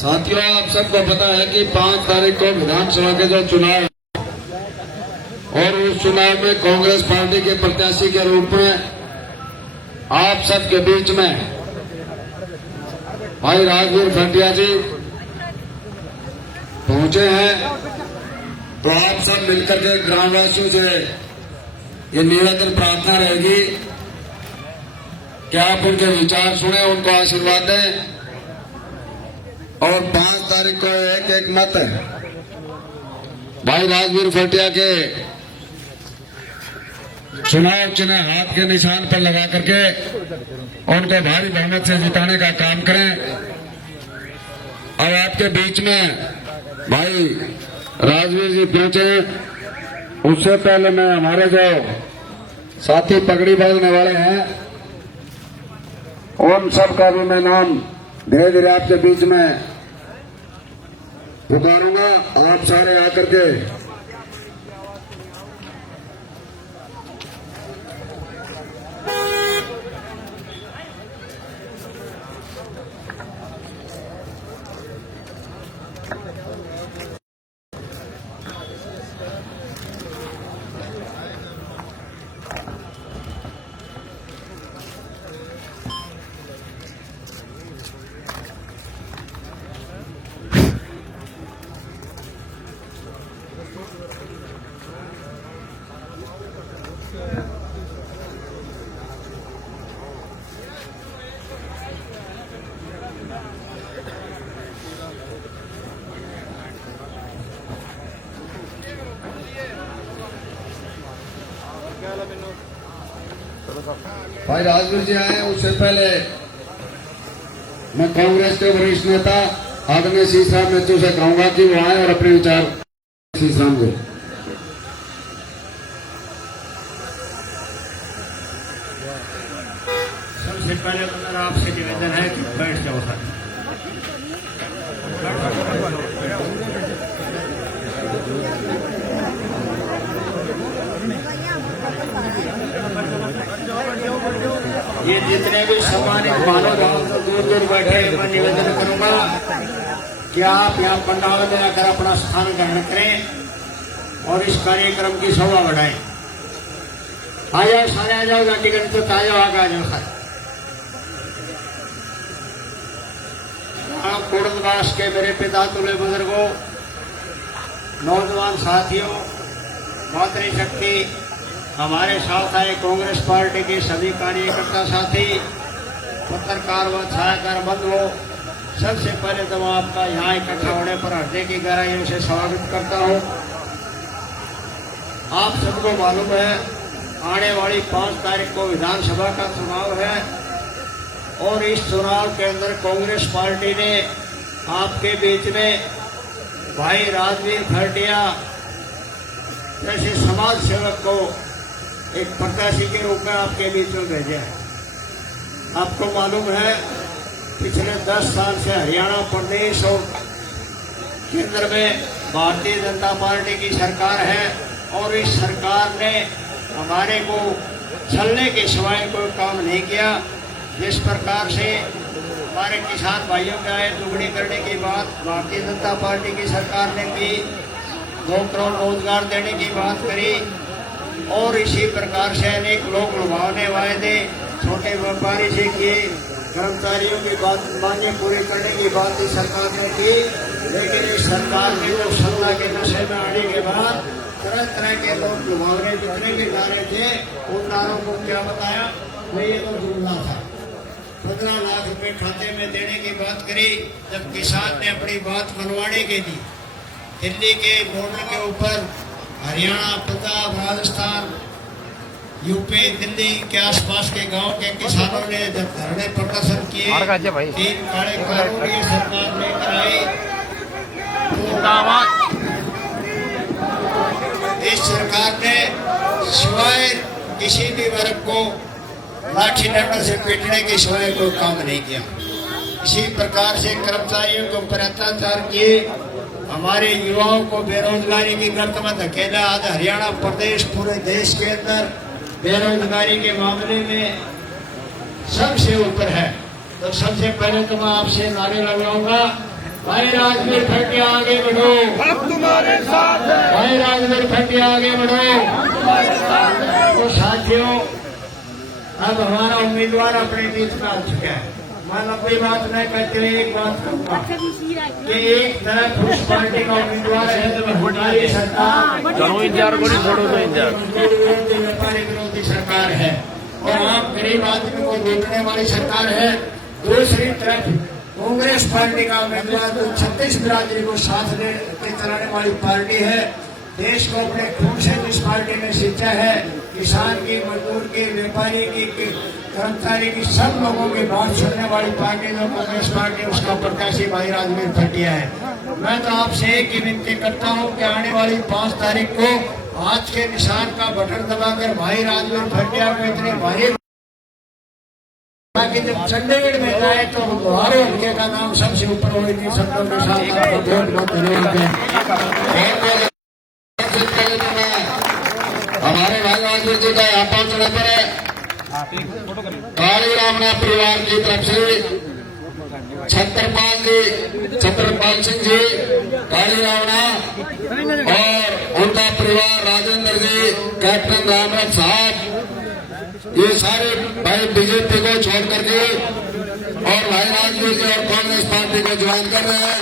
साथियों, आप सबको पता है कि 5 तारीख को विधानसभा के जो चुनाव और उस चुनाव में कांग्रेस पार्टी के प्रत्याशी के रूप में आप सबके बीच में भाई राजवीर खटिया जी पहुंचे हैं। तो आप सब मिलकर के ग्रामवासियों से ये निवेदन प्रार्थना रहेगी कि आप उनके विचार सुने, उनको आशीर्वाद दें और 5 तारीख को एक मत भाई राजवीर खटिया के चुनाव चिन्ह हाथ के निशान पर लगा करके उनको भारी बहुमत से जिताने का काम करें। और आपके बीच में भाई राजवीर जी पहुंचे, उससे पहले मैं हमारे जो साथी पगड़ी बदलने वाले हैं उन सब का भी मैं नाम धीरे धीरे आपके बीच में पुकारूंगा। आप सारे आकर के भाई राजवीर जी आए, उससे पहले मैं कांग्रेस के वरिष्ठ नेता आदरणीय शीशराम मित्तू से कहूंगा कि वो आए और अपने विचार शीशराम जी। सबसे पहले तो मेरा आपसे निवेदन है कि बैठ जाओ सर। ये जितने भी सम्मानित मानव दूर दूर बैठे, मैं निवेदन करूंगा कि आप यहाँ पंडाल में आकर अपना स्थान ग्रहण करें और इस कार्यक्रम की शोभा बढ़ाएं। आ जाओ सारे, आ जाओ गाड़ी गण तो आ जाओ, आगे आ जाओ सारे। आप कुर्दवास के मेरे पिता तुल्य बुजुर्गों, नौजवान साथियों, मातृशक्ति, हमारे साथ आए कांग्रेस पार्टी के सभी कार्यकर्ता साथी, पत्रकार व छायाकार बंधुओं, सबसे पहले तो मैं आपका यहाँ इकट्ठा होने पर हृदय की गहराइयों से स्वागत करता हूँ। आप सबको मालूम है आने वाली 5 तारीख को विधानसभा का चुनाव है और इस चुनाव के अंदर कांग्रेस पार्टी ने आपके बीच में भाई राजवीर खटिया जैसे समाज सेवक को एक प्रत्याशी के रूप में आपके बीच में भेजा है। आपको मालूम है पिछले 10 साल से हरियाणा प्रदेश और केंद्र में भारतीय जनता पार्टी की सरकार है और इस सरकार ने हमारे को छलने के सिवाय कोई काम नहीं किया। जिस प्रकार से हमारे किसान भाइयों के आय दुगनी करने की बात भारतीय जनता पार्टी की सरकार ने की, 2 करोड़ रोजगार देने की बात करी और इसी प्रकार से अनेक लोग लुभावने वायदे छोटे व्यापारी से किए, कर्मचारियों की बात मांगे पूरी करने की बात इस सरकार ने की। लेकिन इस सरकार ने जो सत्ता के नशे में आने के बाद तरह तरह के लोग लुभावने जितने भी नारे थे उन नारों को क्या बताया, मैं ये तो जुमला था। 15 लाख रुपए खाते में देने की बात करी। जब किसान ने अपनी बात मनवाने के लिए दिल्ली के बॉर्डर के ऊपर हरियाणा, पंजाब, राजस्थान, यूपी, दिल्ली के आसपास के गांव के किसानों ने जब धरने प्रदर्शन किए, 3 काले कानून ये सरकार लेकर आई, तो इस सरकार ने सिवाय किसी भी वर्ग को लाठी डंडा से पीटने के सिवाय कोई काम नहीं किया। इसी प्रकार से कर्मचारियों के ऊपर अत्याचार किए, हमारे युवाओं को बेरोजगारी की गर्त में धकेला। आज हरियाणा प्रदेश पूरे देश के अंदर बेरोजगारी के मामले में सबसे ऊपर है। तो सबसे पहले तो मैं आपसे नारे लगाऊंगा, भाई राजवीर खटिया आगे बढ़ो, हम तुम्हारे साथ हैं। भाई राजवीर खटिया आगे बढ़ो, हम तुम्हारे साथ हैं। तो साथियों, अब हमारा उम्मीदवार अपने बीच में आ चुका है। मैं लंबी बात नहीं करते हुए एक बात कहूँगा कि एक तरफ उस पार्टी का उम्मीदवार है तो हमारी सरकार व्यापारी विरोधी सरकार है और आप गरीब आदमी को लूटने वाली सरकार है। दूसरी तरफ कांग्रेस पार्टी का उम्मीदवार जो 36 बिरादरी को साथ लेके चलाने वाली पार्टी है। देश को अपने खून से जिस पार्टी ने सींचा है, किसान की, मजदूर की, व्यापारी की, कर्मचारी की, सब लोगों की बात सुनने वाली पार्टी जो कांग्रेस पार्टी, उसका प्रत्याशी भाई राजवीर खटिया है। मैं तो आपसे एक ही विनती करता हूँ कि आने वाली 5 तारीख को आज के निशान का बटन दबाकर भाई राजवीर खटिया को इतनी भारी, ताकि जब चंडीगढ़ में जाए तो हमारे हल्के का नाम सबसे ऊपर हो। इन शब्दों के साथ आपको बहुत बहुत धन्यवाद। हमारे भाई राजवीर जी का यहाँ पहुंचने पर काली रामना परिवार की तरफ से छत्रपाल सिंह जी, काली रावणा और उनका परिवार, राजेंद्र जी, कैप्टन रामराज साहब, ये सारे भाई बीजेपी को छोड़ करके और भाई राजवीर जी और कांग्रेस पार्टी को ज्वाइन कर रहे हैं।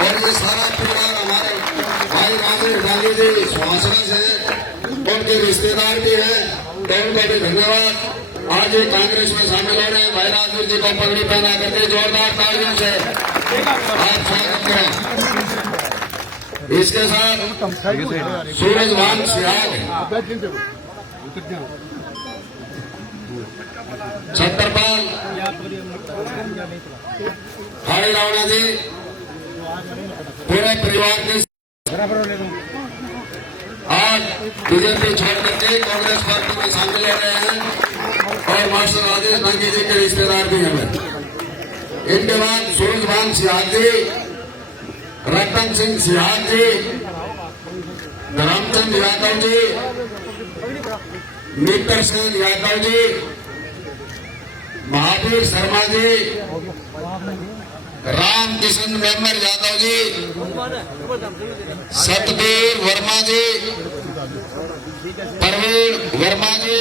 और ये सारा परिवार हमारे भाई राजीव गांधी जी सुहासना से उनके रिश्तेदार भी हैं, तो उनको भी धन्यवाद। आज ये कांग्रेस में शामिल हो रहे हैं। भाई राजवीर जी को पगड़ी पहना करके जोरदार तालियों से आप स्वागत करें। इसके साथ सूरजभान सियाग, छत्रपाल, भाई रावणा जी, पूरे परिवार के आज बीजेपी छोड़ करके कांग्रेस पार्टी में शामिल हो रहे हैं और मास्टर राजेश गांधी जी के रिश्तेदार भी हैं। इनके बाद सूरजभान सियाग जी, रतन सिंह सियाग जी, धर्मचंद यादव जी, मित्र सिंह यादव जी, महावीर शर्मा जी, राम किशन मेमर यादव जी, सतबीर वर्मा जी, प्रवीण वर्मा जी,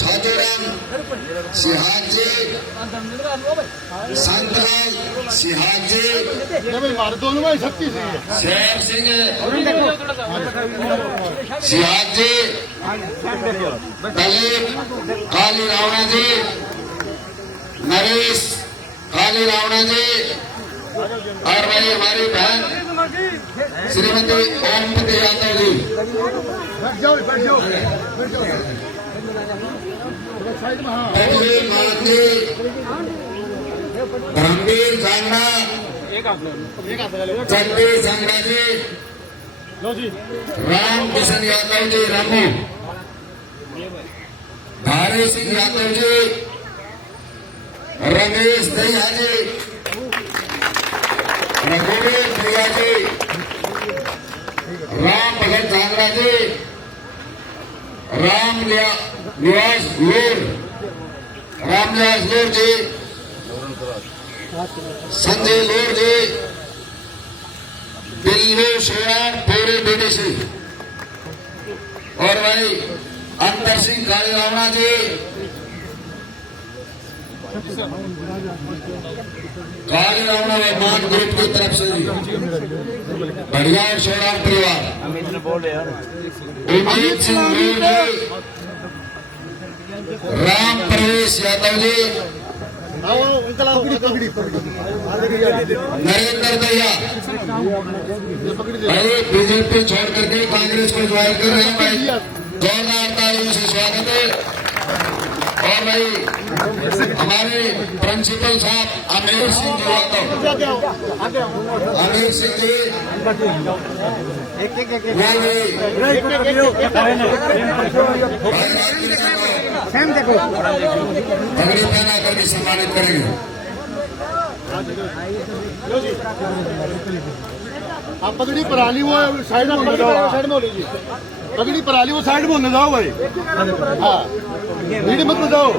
छाजूराम सिहाग जी, संतलाल सिहाग जी, शेर सिंह सिहाग जी, दलीप काली रावणा जी, नरेश काली रावणा जी और भाई हमारी बहन श्रीमती ओमपति यादव जी, तकवीर मान जी, धर्मवीर सांगड़ा, जगदीश सांगड़ा जी, राम किशन यादव जी रामू, भारी सिंह यादव जी, रमेश दहिया जी, रघुवीर प्रिया जी, राम भगत झांगड़ा जी, रामनिवास लूर जी, संजय लूर जी, बिल्लू शेरान पूरे बीडीसी और भाई अंतर सिंह काली रावणा जी, काली रावणा मान ग्रुप की तरफ से जी, बढ़िया और शेरान परिवार, उमेश सिंह लूर जी, राम प्रवेश यादव जी, नरेंद्र दैया, अरे बीजेपी छोड़ करके कांग्रेस को ज्वाइन कर रहे हैं भाई, जोरदार तालियों से स्वागत है। और भाई हमारे प्रिंसिपल साहब अमीर सिंह यादव, अमीर सिंह जी पगड़ी पहना करके सम्मानित करेंगे। आप पगड़ी पराली वो साइड में होने जाओ, साइड में हो लीजिए। पगड़ी पराली वो साइड में होने जाओ भाई। हाँ भीड़ मत बताओ।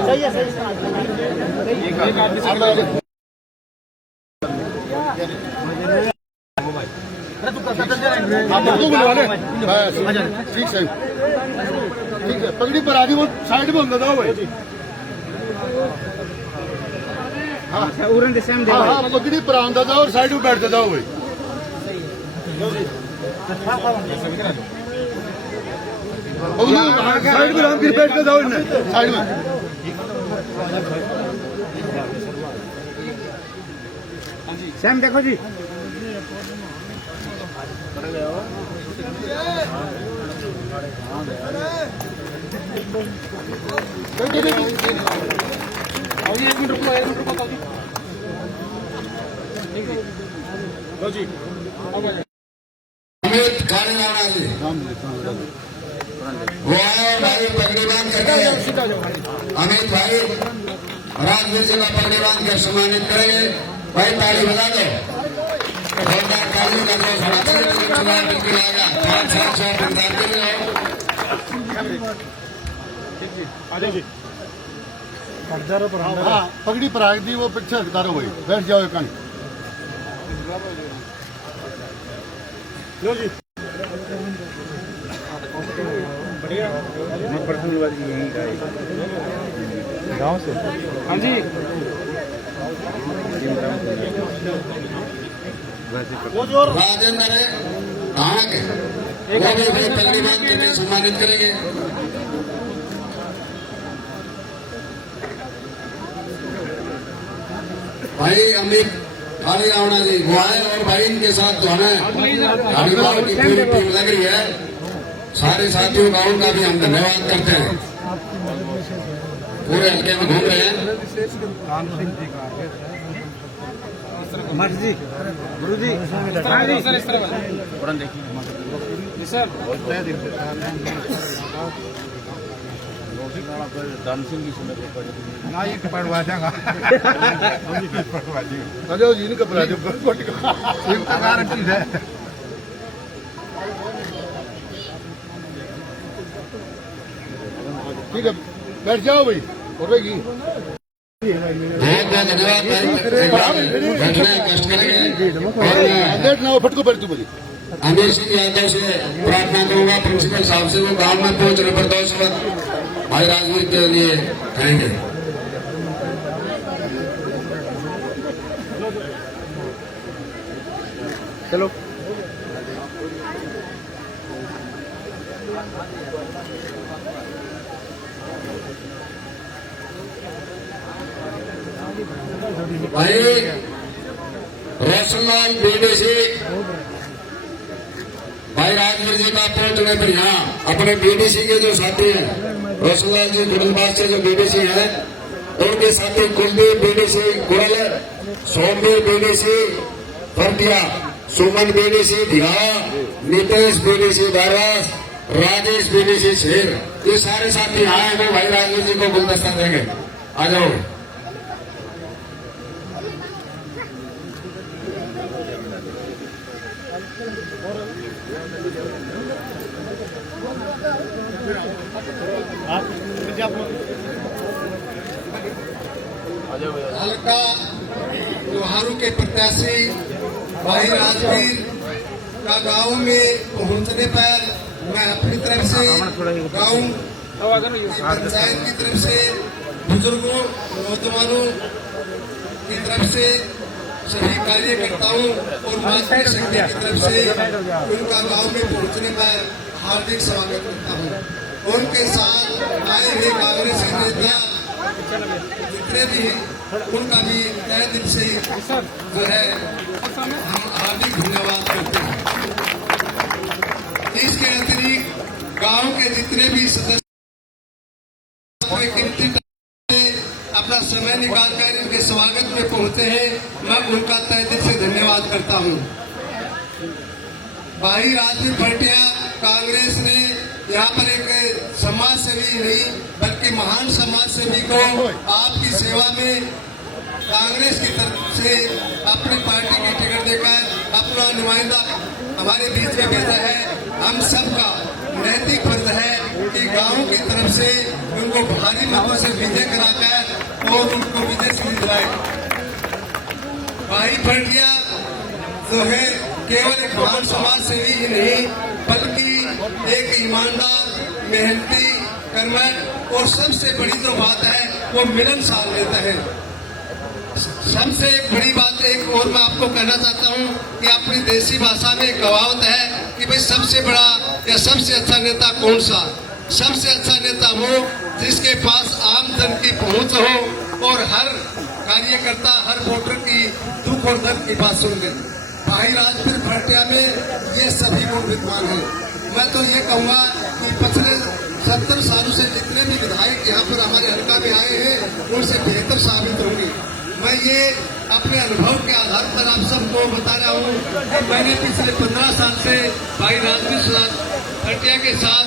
सही है सही ठीक है ठीक है। पगड़ी पराली वो साइड में होने जाओ भाई। हाँ हाँ पगड़ी पर आंदा जाओ और साइड में बैठते जाओ भाई। साइड में राम फिर बैठ के जाओ साइड में। सैम देखो जी एक मिनट रुको जी। अमित खाने लाना जी वो आए और भाई पगड़ी बांध करके अमित भाई राजवीर जी का पगड़ी बांध कर सम्मानित करेंगे। भाई ताली बजा दो, जोरदार ताली का दो। चुनाव बिल्कुल आ गया 5-7 इंतजार कर रहे हो। हाँ पगड़ी पराग दी वो पीछे हटकारो भाई, बैठ जाओ एक लो जी। गाँव से हाँ जी वो जो राजेंद्र है कहाँ के वो भी भाई पगड़ी बांध करके सम्मानित करेंगे। भाई अमित खाली रावणा जी वो आए और भाई इनके साथ जो है हरिद्वार की पूरी टीम लग रही है। सारे साथियों का उनका भी हम धन्यवाद करते हैं। पूरे हल्के में घूम रहे हैं। जी गुरु जी डांसिंग की सुने ना ये पढ़वा जाएगा अरे जी इनका पढ़ा दो गारंटी है। ठीक है बैठ जाओ भाई और भाई बहुत बहुत धन्यवाद भाई। बैठने कष्ट करेंगे और बैठ ना फटको बैठ तू बोली। अमीर सिंह यादव से प्रार्थना करूंगा प्रिंसिपल साहब से वो गांव में पहुंचने पर 2 शब्द भाई राजवीर के लिए कहेंगे। चलो भाई रोशनलाल बीडीसी भाई राजवीर जी का पहुंचने पर यहाँ अपने बीडीसी के जो साथी हैं रोशनलाल जी गुड़लबाग से जो बीडीसी हैं उनके साथी कुलदीप बीडीसी गुड़ल, सोमवीर बीडीसी फरतिया, सुमन बीडीसी धिया, नितेश बीडीसी दारवास, राजेश बीडीसी शेर, ये सारे साथी आए वो भाई राजवीर जी को गुलदस्ता देंगे। आ जाओ। हल्का त्योहारों के प्रत्याशी भाई राजवीर का गांव में पहुंचने पर मैं अपनी तरफ से गांव पंचायत की तरफ से बुजुर्गों नौजवानों की तरफ से सभी कार्यकर्ताओं और राजनीतिक शक्ति की तरफ से उनका गांव में पहुंचने पर हार्दिक स्वागत करता हूं। उनके साथ आए हुए कांग्रेस के नेता जितने भी उनका भी तय दिल से जो है हम हार्दिक धन्यवाद करते हैं। इसके अतिरिक्त गांव के जितने भी सदस्य कीमती अपना समय निकालकर इनके स्वागत में पहुंचे हैं, मैं उनका तहे दिल से धन्यवाद करता हूं। भाई राजवीर भटिया कांग्रेस ने यहाँ पर एक समाज सेवी नहीं बल्कि महान समाज सेवी को आपकी सेवा में कांग्रेस की तरफ से अपनी पार्टी की टिकट देकर अपना नुमाइंदा हमारे बीच में भेजा है। हम सबका नैतिक फर्ज है कि गांव की तरफ से उनको भारी मतों से विजय कराकर और उनको विजय से दिलाए। भाई भटिया जो है केवल एक महान समाज सेवी ही नहीं बल्कि एक ईमानदार, मेहनती, कर्मठ और सबसे बड़ी जो बात है वो मिलनसार लेता है। सबसे बड़ी बात एक और मैं आपको कहना चाहता हूँ कि अपनी देसी भाषा में कहावत है कि भाई सबसे बड़ा या सबसे अच्छा नेता कौन सा। सबसे अच्छा नेता वो जिसके पास आम जन की पहुंच हो और हर कार्यकर्ता, हर वोटर की दुख और दर्द की बात सुन ले। भाई राजवीर भटिया में ये सभी गुण विद्यमान है। मैं तो ये कहूँगा कि पिछले 70 सालों से जितने भी विधायक यहाँ पर हमारे हल्का में आए हैं उनसे बेहतर साबित होंगे। मैं ये अपने अनुभव के आधार पर आप सबको बता रहा हूँ कि मैंने पिछले 15 साल से भाई राजवीर भटिया के साथ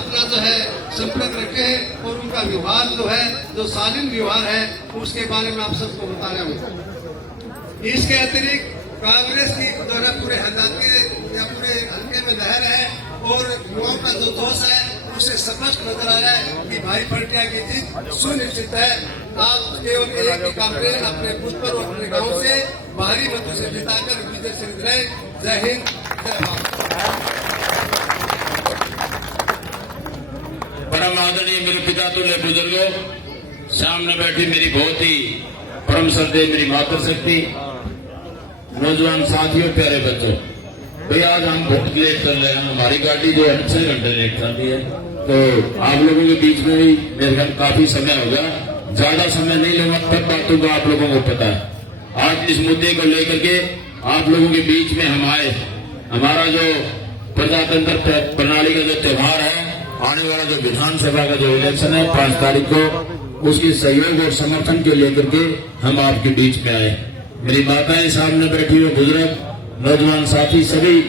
अपना जो है संपर्क रखे हैं और उनका व्यवहार जो है, जो शालीन व्यवहार है, उसके बारे में आप सबको बता रहा हूँ। इसके अतिरिक्त कांग्रेस की जो है पूरे हल्के में लहर है और युवाओं का जो जोश है उससे स्पष्ट नजर आ रहा है कि भाई भटिया की जीत सुनिश्चित है। आप केवल एक ही काम करें, अपने बूथ पर और अपने गाँव से भारी मतों से जिताकर विजय से दिलाए। जय हिंद, जय भारत। परम आदरणीय मेरे पिता तुल्य बुजुर्गों, सामने बैठी मेरी बहुत ही परम श्रद्धेय मेरी मातृशक्ति, नौजवान साथियों, प्यारे बच्चों, भैया आज हम बहुत लेट कर रहे हैं। हमारी गाड़ी जो है 6 घंटे लेट चलती है, तो आप लोगों के बीच में भी मेरे ख्याल काफी समय हो गया। ज्यादा समय नहीं लूंगा, तब बातों का आप लोगों को पता है। आज इस मुद्दे को लेकर के आप लोगों के बीच में हम आए। हमारा जो प्रजातंत्र प्रणाली का जो त्योहार है, आने वाला जो विधानसभा का जो इलेक्शन है 5 तारीख को, उसके सहयोग और समर्थन के लेकर के हम आपके बीच में आए। मेरी माताएं सामने बैठी हुई, बुजुर्ग, नौजवान साथी, सभी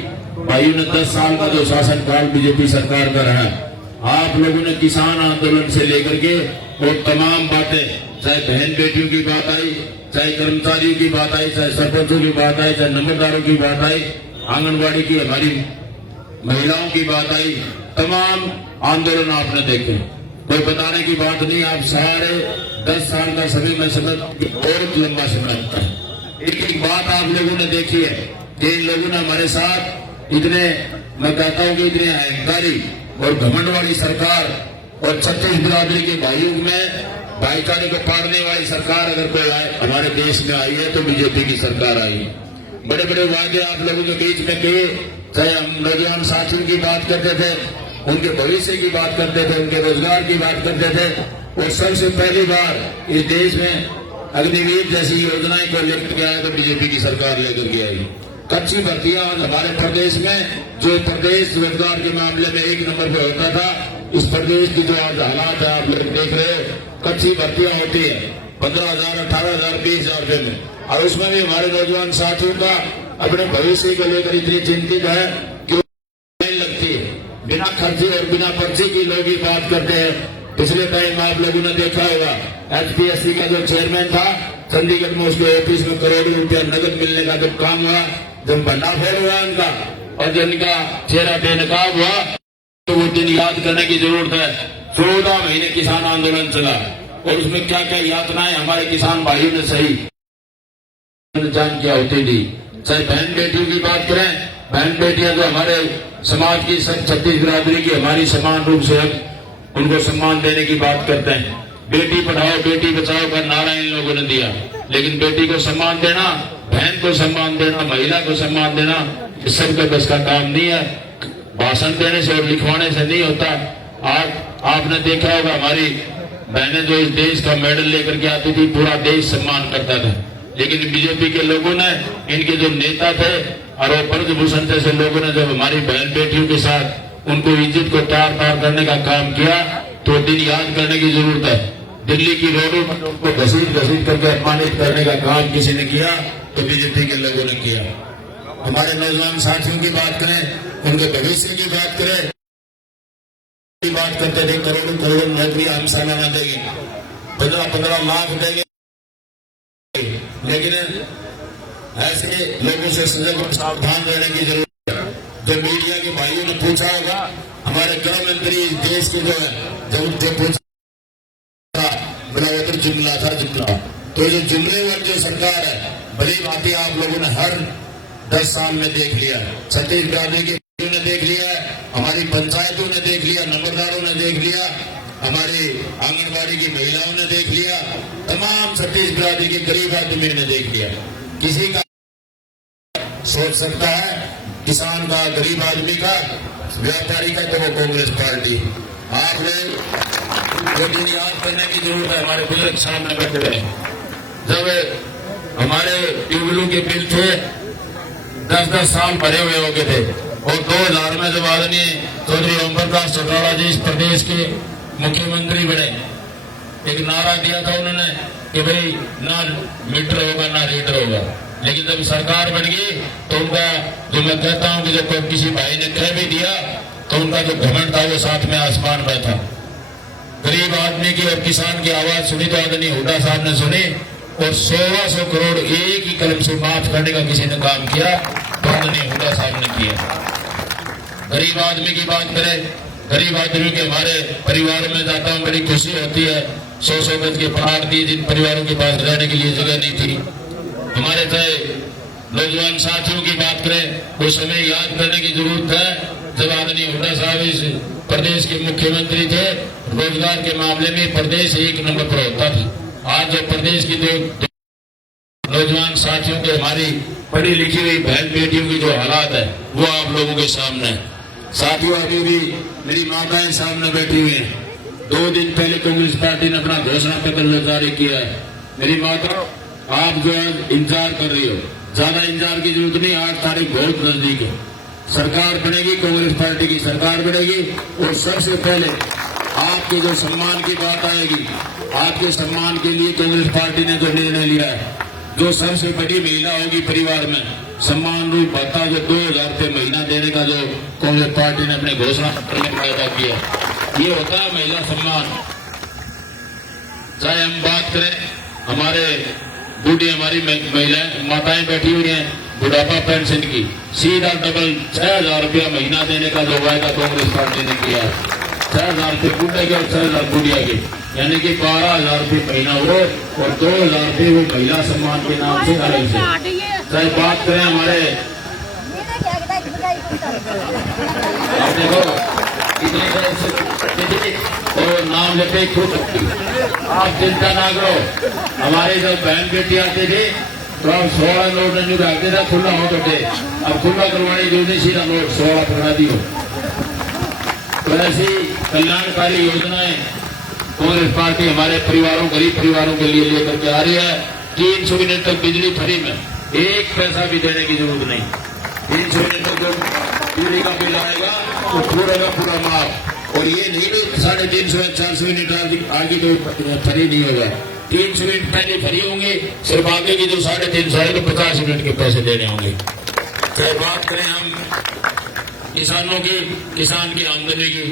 भाइयों ने 10 साल का जो शासनकाल बीजेपी सरकार का रहा, आप लोगों ने किसान आंदोलन से लेकर के और तमाम बातें, चाहे बहन बेटियों की बात आई, चाहे कर्मचारियों की बात आई, चाहे सरपंचों की बात आई, चाहे नंबरदारों की बात आई, आंगनबाड़ी की हमारी महिलाओं की बात आई, तमाम आंदोलन आपने देखे। कोई बताने की बात नहीं, आप सारे 10 साल का समय में समझ बहुत लंबा समय लगता है। एक बात आप लोगों ने देखी है कि इन लोगों ने हमारे साथ इतने, मैं कहता हूँ कि इतने अहंकारी और घमंड वाली सरकार और 36 बिरादरी के भाइयों में भाईचारे को पाड़ने वाली सरकार अगर कोई हमारे देश में आई है तो बीजेपी की सरकार आई है। बड़े बड़े वादे आप लोगों के बीच में किए, चाहे हम नौजवान साथियों की बात करते थे, उनके भविष्य की बात करते थे, उनके रोजगार की बात करते थे, और सबसे पहली बार इस देश में अग्निवीर जैसी योजनाएं को लेकर के आया तो बीजेपी की सरकार लेकर के आई। कच्ची भर्तियां हमारे प्रदेश में, जो प्रदेश रोजगार के मामले में 1 नंबर पे होता था, इस प्रदेश की जो आज हालात है आप लोग देख रहे हो, कच्ची भर्तियां होती है 15,000, 18,000, 20,000 रुपए में, और उसमें भी हमारे नौजवान साथियों का अपने भविष्य को लेकर इतनी चिंतित है कि नहीं लगती है। बिना खर्चे और बिना पर्ची की लोग ये बात करते हैं। पिछले टाइम आप लोगों ने देखा होगा HPSC का जो चेयरमैन था, चंडीगढ़ में उसके ऑफिस में करोड़ों रुपया नगद मिलने का जब काम हुआ, जब भंडाफोड़ हुआ उनका और जब इनका चेहरा बेनकाब हुआ, तो वो दिन याद करने की जरूरत है। 14 महीने किसान आंदोलन चला और उसमें क्या क्या यातनाएं हमारे किसान भाइयों ने सही जान क्या होती थी। चाहे बहन बेटियों की बात करें, बहन बेटियां जो हमारे समाज की 36 बिरादरी की हमारी समान रूप से उनको सम्मान देने की बात करते हैं। बेटी पढ़ाओ बेटी बचाओ का नारा इन लोगों ने दिया, लेकिन बेटी को सम्मान देना, बहन को सम्मान देना, महिला को सम्मान देना, इस सब का बस का काम नहीं है। भाषण देने से और लिखवाने से नहीं होता। आज आपने देखा होगा हमारी बहनें जो इस देश का मेडल लेकर के आती थी, पूरा देश सम्मान करता था, लेकिन बीजेपी के लोगों ने, इनके जो नेता थे और ब्रजभूषण जैसे लोगों ने जब हमारी बहन बेटियों के साथ उनको इज्जत को तार तार करने का काम किया, तो दिन याद करने की जरूरत है। दिल्ली की रोडों पर उनको घसीट घसीट करके अपमानित करने का काम किसी ने किया तो बीजेपी के लोगों ने किया। हमारे नौजवान साथियों की बात करें, उनके भविष्य की बात करें, बात करते थे करोड़ों करोड़ों नौकरी हम सालाना देंगे, 15-15 लाख देंगे, लेकिन ऐसे लोगों से सजग और सावधान रहने की जरूरत है। जो मीडिया के भाइयों ने पूछा होगा, हमारे गृह मंत्री देश के जो है जब उनसे पूछा बिलावतर जुमला था जुमला, तो जो जुमले वाली जो सरकार है बड़ी बातें आप लोगों ने हर 10 साल में देख लिया। छत्तीसगढ़ के ने देख लिया, हमारी पंचायतों ने देख लिया, नंबरदारों ने देख लिया, हमारी आंगनबाड़ी की महिलाओं ने देख लिया, तमाम छत्तीसगढ़ के गरीब आदमी ने देख लिया। किसी का सोच सकता है किसान का, गरीब आदमी का, व्यापारी का, तो वो कांग्रेस पार्टी। आपने जो दिन याद करने की जरूरत है, हमारे बुजुर्ग सामने बैठे हुए, जब हमारे ट्यूबवेलों के बिल थे 10-10 साल भरे हुए हो गए थे, और 2000 में जब आदरणीय चौधरी ओम प्रकाश चौटाला जी इस प्रदेश के मुख्यमंत्री बने, एक नारा दिया था उन्होंने कि भाई ना मीटर होगा ना रीटर होगा। लेकिन जब सरकार बन गई तो उनका, जो मैं कहता हूं कि जब किसी भाई ने कह भी दिया तो उनका जो घमंड था वो साथ में आसमान में था। गरीब आदमी की और किसान की आवाज सुनी तो आदरणीय हुड्डा साहब ने सुनी, और 1600 करोड़ एक ही कलम से माफ करने का किसी ने काम किया तो आदरणीय हुड्डा साहब ने किया। गरीब आदमी की बात करें, गरीब आदमी के हमारे परिवार में जाता हूं, बड़ी खुशी होती है। 100 गज के पहाड़ दिए जिन परिवारों के पास रहने के लिए जगह नहीं थी। हमारे चाहे नौजवान साथियों की बात करें, उस समय याद करने की जरूरत है जब आदरणीय हुड्डा साहब इस प्रदेश के मुख्यमंत्री थे, रोजगार के मामले में प्रदेश 1 नंबर पर होता था। आज जो प्रदेश की दो नौजवान साथियों के, हमारी पढ़ी लिखी हुई बहन बेटियों की जो हालात है वो आप लोगों के सामने है। साथियों, अभी भी मेरी माताएं सामने बैठी हुई हैं। 2 दिन पहले कांग्रेस पार्टी ने अपना घोषणा पत्र जारी किया है। मेरी माता, आप जो है इंतजार कर रही हो, ज्यादा इंतजार की जरूरत नहीं, 8 तारीख बहुत नजदीक है। सरकार बनेगी, कांग्रेस पार्टी की सरकार बनेगी, और सबसे पहले आपके जो सम्मान की बात आएगी, आपके सम्मान के लिए कांग्रेस पार्टी ने जो निर्णय लिया है, जो सबसे बड़ी महिला होगी परिवार में, सम्मान रूप भत्ता जो 2000 रुपये महीना देने का जो कांग्रेस पार्टी ने अपने घोषणा पत्र में पैदा किया, ये होता है महिला सम्मान। चाहे हम बात करें हमारे बूढ़ी, हमारी महिलाएं माताएं बैठी हुई हैं, बुढ़ापा पेंशन की सीधा डबल 6000 रुपया महीना देने का जो वायदा कांग्रेस पार्टी ने किया है, 6000 रुपये बूढ़े के और 6000 बुढ़िया के, यानी कि 12000 रुपये महीना हो, और 2000 रुपये वो महिला सम्मान के नाम से अलग से। चाहे बात करें हमारे, आप देखो और नाम लेते खुद, आप चिंता ना करो। हमारे जब बहन बेटी आते थे तो आप 16 नोट नहीं भागते थे, खुला हो करते, अब खुला करवाने जो नहीं, सीधा नोट 16 पकड़ा दियो। तो ऐसी कल्याणकारी योजनाएं कांग्रेस पार्टी हमारे परिवारों, गरीब परिवारों के लिए लेकर के आ रही है। 300 यूनिट तक बिजली फ्री में, 1 पैसा भी देने की जरूरत नहीं। 300 यूनिट तक जो बिजली का बिल आएगा तो पूरा का पूरा माफ। और ये नहीं 350-400 यूनिट आगे तो फ्री नहीं होगा, 300 यूनिट पहले फ्री होंगे, सिर्फ आगे की जो 350 है तो 50 यूनिट के पैसे देने होंगे। चाहे बात करें हम किसानों की, किसान की आमदनी की,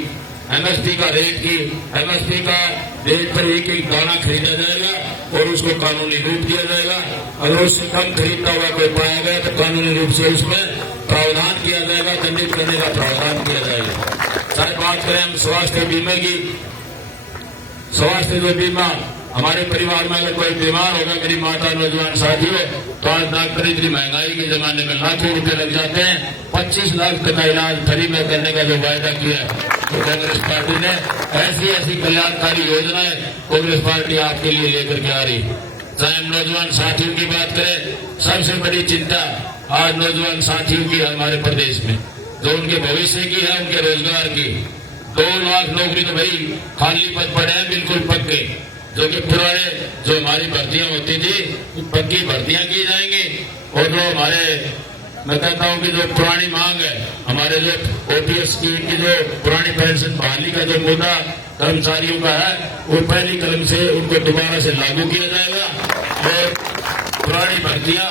एमएसपी का रेट की, एमएसपी का रेट पर एक दाना खरीदा जाएगा और उसको कानूनी रूप दिया जाएगा। अगर उससे कम खरीदता हुआ कोई पाया गया तो कानूनी रूप से उसमें प्रावधान किया जाएगा, दंडित करने का प्रावधान किया जाएगा। चाहे बात करें हम स्वास्थ्य बीमा की, स्वास्थ्य जो बीमा हमारे परिवार में अगर कोई बीमार होगा, मेरी माता, नौजवान साथियों, तो आज डॉक्टर इतनी महंगाई के जमाने में लाखों रुपए लग जाते हैं, 25 लाख तक का इलाज फ्री में करने का जो वायदा किया है तो कांग्रेस पार्टी ने ऐसी कल्याणकारी योजनाएं कांग्रेस पार्टी आपके लिए लेकर के आ रही। चाहे हम नौजवान साथियों की बात करें, सबसे बड़ी चिंता आज नौजवान साथियों की हमारे प्रदेश में, जो उनके भविष्य की है, उनके रोजगार की। 2 लाख नौकरी तो भाई खाली पद पड़े हैं, बिल्कुल पक्के, जो कि पुराने जो हमारी भर्तियां होती थी पक्की भर्तियां की जाएंगी, और जो हमारे मैं कहता हूं कि जो पुरानी मांग है, हमारे जो ओपीएस की जो पुरानी पेंशन बहाली का जो मुद्दा कर्मचारियों का है, वो पहली कलम से उनको दोबारा से लागू किया जाएगा और पुरानी भर्तियां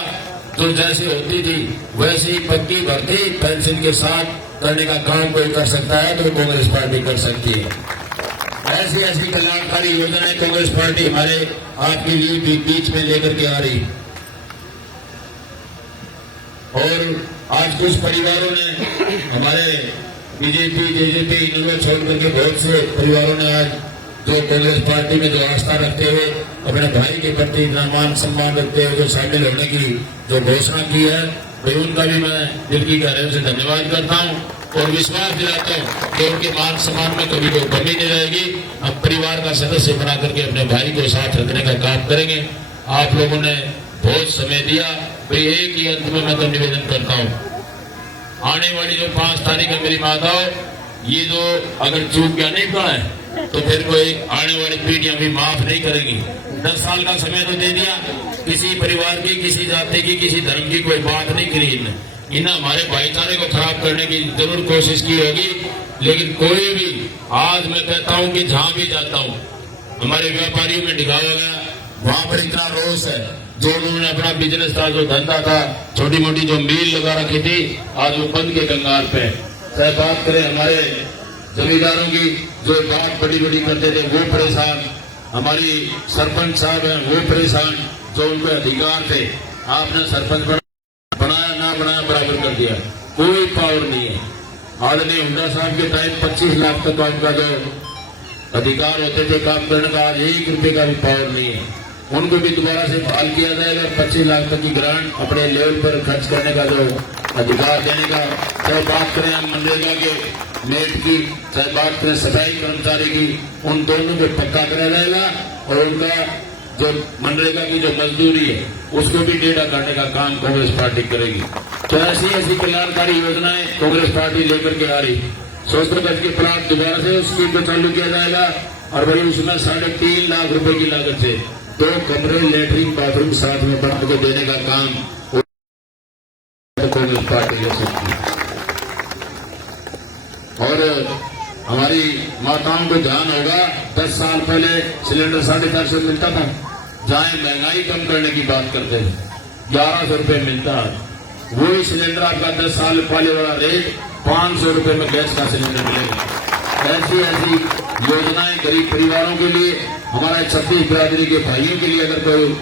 जो जैसी होती थी वैसी पक्की भर्ती पेंशन के साथ करने का काम कोई कर सकता है तो कांग्रेस पार्टी कर सकती है। ऐसी ऐसी कल्याणकारी योजनाएं कांग्रेस पार्टी हमारे आपके लिए बीच में लेकर के आ रही है। और आज कुछ परिवारों ने हमारे बीजेपी जेजेपी इनको छोड़ करके बहुत से परिवारों ने आज जो कांग्रेस पार्टी में जो आस्था रखते हुए अपने भाई के प्रति इतना मान सम्मान रखते हुए जो शामिल होने की जो घोषणा की है, भाई उनका भी मैं दिल की गहराइयों से धन्यवाद करता हूं और विश्वास दिलाता हूं कि उनके मान सम्मान में कभी कोई कमी नहीं रहेगी। हम परिवार का सदस्य बना करके अपने भाई को साथ रखने का काम करेंगे। आप लोगों ने बहुत समय दिया, भाई एक ही अंत में मैं तो निवेदन करता हूं, आने वाली जो 5 तारीख है मेरी माताओं, ये जो अगर चूक गया नहीं पड़ा है तो फिर कोई आने वाली पीढ़ियां भी माफ नहीं करेंगी। 10 साल का समय तो दे दिया, किसी परिवार की, किसी जाति की, किसी धर्म की कोई बात नहीं करी इन्हें हमारे भाईचारे को खराब करने की जरूर कोशिश की होगी। लेकिन कोई भी, आज मैं कहता हूं कि जहां भी जाता हूं हमारे व्यापारियों में दिखाया गया, वहां पर इतना रोष है। जो उन्होंने अपना बिजनेस था, जो धंधा था, छोटी मोटी जो मिल लगा रखी थी, आज वो बंद के कंगाल पे। चाहे बात करें हमारे जमींदारों की, जो बात बड़ी बड़ी करते थे वो परेशान, हमारी सरपंच साहब हैं वो परेशान, जो उनके अधिकार थे आपने सरपंच बनाया ना बनाया बराबर कर दिया, कोई पावर नहीं है। आदरणीय हुड्डा साहब के टाइम 25 लाख तक उनका जो अधिकार होते थे काम करने का, आज 1 रुपये का भी पावर नहीं है। उनको भी दोबारा से बहाल किया जाएगा, 25 लाख तक की ग्रांट अपने लेवल पर खर्च करने का जो अधिकार देने का। चाहे बात करें हम मनरेगा के मेट की, चाहे बात करें सफाई कर्मचारी की, उन दोनों को पक्का कराया जाएगा और उनका जो मनरेगा की जो मजदूरी है उसको भी टेढ़ा करने का काम कांग्रेस पार्टी करेगी। तो ऐसी ऐसी कल्याणकारी योजनाएं कांग्रेस पार्टी लेकर के आ रही। 100 गज के प्लाट दोबारा से उस स्कीम को चालू किया जाएगा और वही उसमें 3.5 लाख रुपए की लागत से 2 कमरे, लेटरिन, बाथरूम साथ में बना के देने का काम कांग्रेस पार्टी कर सकती है। और हमारी माताओं को ध्यान होगा, 10 साल पहले सिलेंडर 450 मिलता था, जहां महंगाई कम करने की बात करते थे 1100 रुपए मिलता है, वही सिलेंडर आपका 10 साल पहले वाला रेट 500 रुपए में गैस का सिलेंडर मिलेगा। ऐसी ऐसी योजनाएं गरीब परिवारों के लिए, हमारे छत्तीस बिरादरी के भाइयों के लिए अगर कोई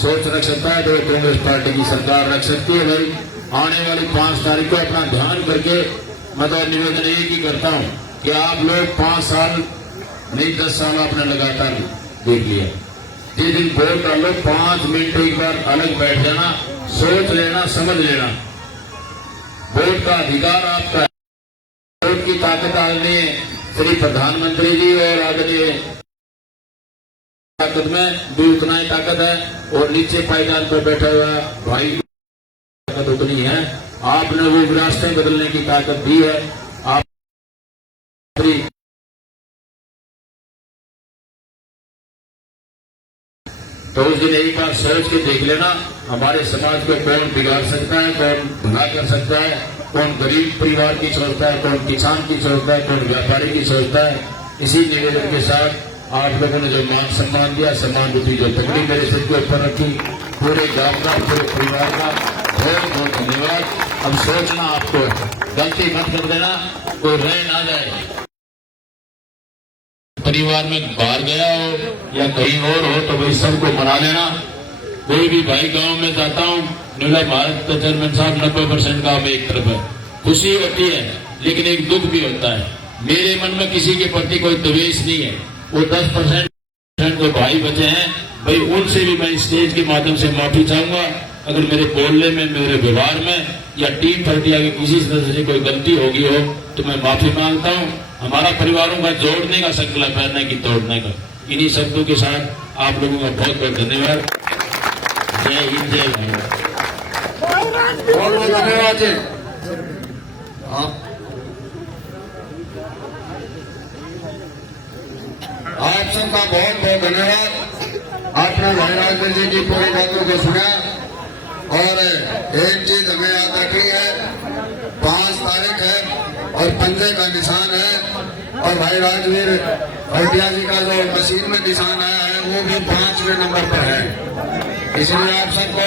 सोच रख सकता है तो कांग्रेस पार्टी की सरकार रख सकती है। भाई आने वाली 5 तारीख को अपना ध्यान करके मैं तो निवेदन एक ही करता हूं कि आप लोग 5 साल नहीं 10 साल आपने लगातार देख लिया, जिस दिन वोट डालो 5 मिनट एक बार अलग बैठ जाना, सोच लेना, समझ लेना, वोट का अधिकार आपका है। वोट की ताकत आदरणीय श्री प्रधानमंत्री जी और आदरणीय ताकत में भी उतना ही ताकत है और नीचे पायदान पर बैठा हुआ भाई ताकत उतनी है। आपने वो विरासतें बदलने की ताकत दी है। आप तो उस दिन एक बार सोच के देख लेना, हमारे समाज को कौन बिगाड़ सकता है, कौन भला कर सकता है, कौन गरीब परिवार की सोचता है, कौन किसान की सोचता है, कौन व्यापारी की सोचता है। इसी निवेदन के साथ आप लोगों ने जो मान सम्मान दिया, सम्मान रूपी जो तकलीफ मेरे सिर के ऊपर रखी, पूरे गांव का, पूरे परिवार का बहुत बहुत धन्यवाद। अब सोचना, आपको गलती मत कर देना, कोई रह ना जाए, परिवार में बाहर गया हो या कहीं और हो तो भाई सबको मना लेना। कोई भी भाई गांव में जाता हूँ, नीला भारत का चेयरमैन साहब 90% काम एक तरफ है, खुशी होती है लेकिन एक दुख भी होता है। मेरे मन में किसी के प्रति कोई द्वेष नहीं है, वो 10% जो भाई बचे हैं, भाई उनसे भी मैं स्टेज के माध्यम से माफी चाहूंगा अगर मेरे बोलने में, मेरे व्यवहार में या टीम प्रक्रिया की किसी तरह से कोई गलती होगी हो तो मैं माफी मांगता हूं। हमारा परिवारों का जोड़ने का संकल्प है, न कि तोड़ने का। इन्हीं शब्दों के साथ आप लोगों का बहुत बहुत धन्यवाद। जय हिंद, जय भारत। बहुत बहुत धन्यवाद जी। आप सबका बहुत बहुत धन्यवाद। आपने भाई राजवीर जी की पूरी बातों को सुना और एक चीज हमें याद रखनी है भाई राजवीर भटिया जी का जो मशीन में निशान आया है वो भी 5वें नंबर पर है। इसलिए आप सबको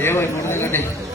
ये भाई